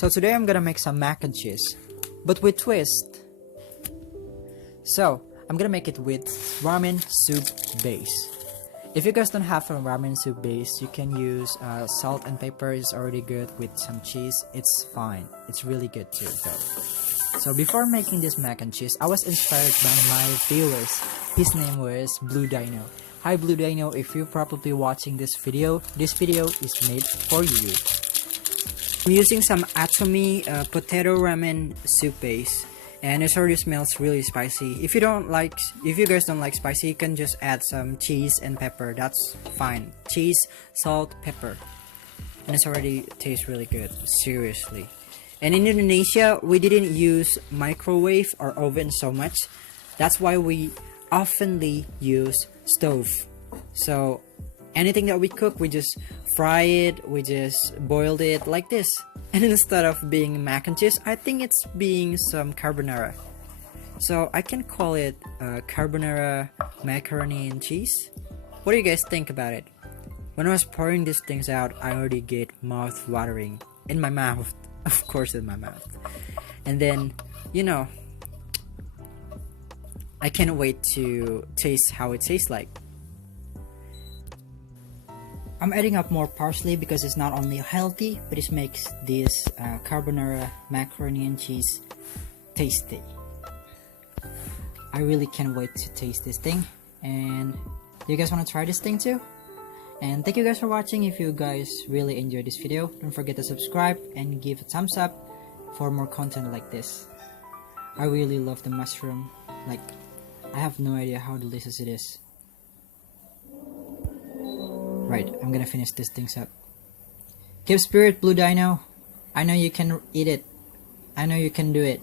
So today I'm gonna make some mac and cheese, but with twist. So I'm gonna make it with ramen soup base. If you guys don't have a ramen soup base, you can use salt and pepper. Is already good. With some cheese, it's fine. It's really good too though. So before making this mac and cheese, I was inspired by my viewers. His name was Blue Dino. Hi Blue Dino, if you're probably watching this video is made for you. I'm using some Atomy potato ramen soup base, and it already smells really spicy. If you guys don't like spicy, you can just add some cheese and pepper. That's fine. Cheese, salt, pepper, and it's already tastes really good. Seriously. And in Indonesia, we didn't use microwave or oven so much. That's why we oftenly use stove. So anything that we cook, we just fry it, we just boiled it like this. And instead of being mac and cheese, I think it's being some carbonara. So I can call it carbonara macaroni and cheese. What do you guys think about it? When I was pouring these things out, I already get mouth watering in my mouth. Of course in my mouth. And then, you know, I can't wait to taste how it tastes like. I'm adding up more parsley because it's not only healthy, but it makes this carbonara macaroni and cheese tasty. I really can't wait to taste this thing. And do you guys want to try this thing too? And thank you guys for watching. If you guys really enjoyed this video, don't forget to subscribe and give a thumbs up for more content like this. I really love the mushroom. Like, I have no idea how delicious it is. Right, I'm gonna finish this things up. Keep spirit, Blue Dino. I know you can eat it. I know you can do it.